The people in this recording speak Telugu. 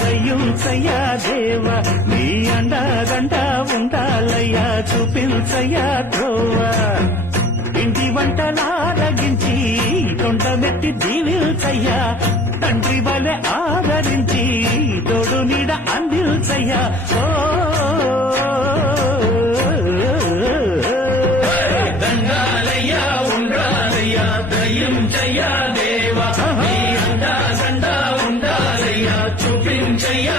దయ్యుంచయ్యా దేవ నీ అండదండ ఉండాలయ్యా చూపించయ్యా త్రోవ ఇంటి వంటలారగించి తొండమెత్తి దీవిల్చయ్యా తండ్రి వలె ఆదరించి తోడు నీడ అందిల్చయ్యా ఓ దండాలయ్యా ఉండాలయ్యా దయ్యుంచయ్యా దేవ నీ అండా దండా ఉండాలయ్యా చూపించయ్యా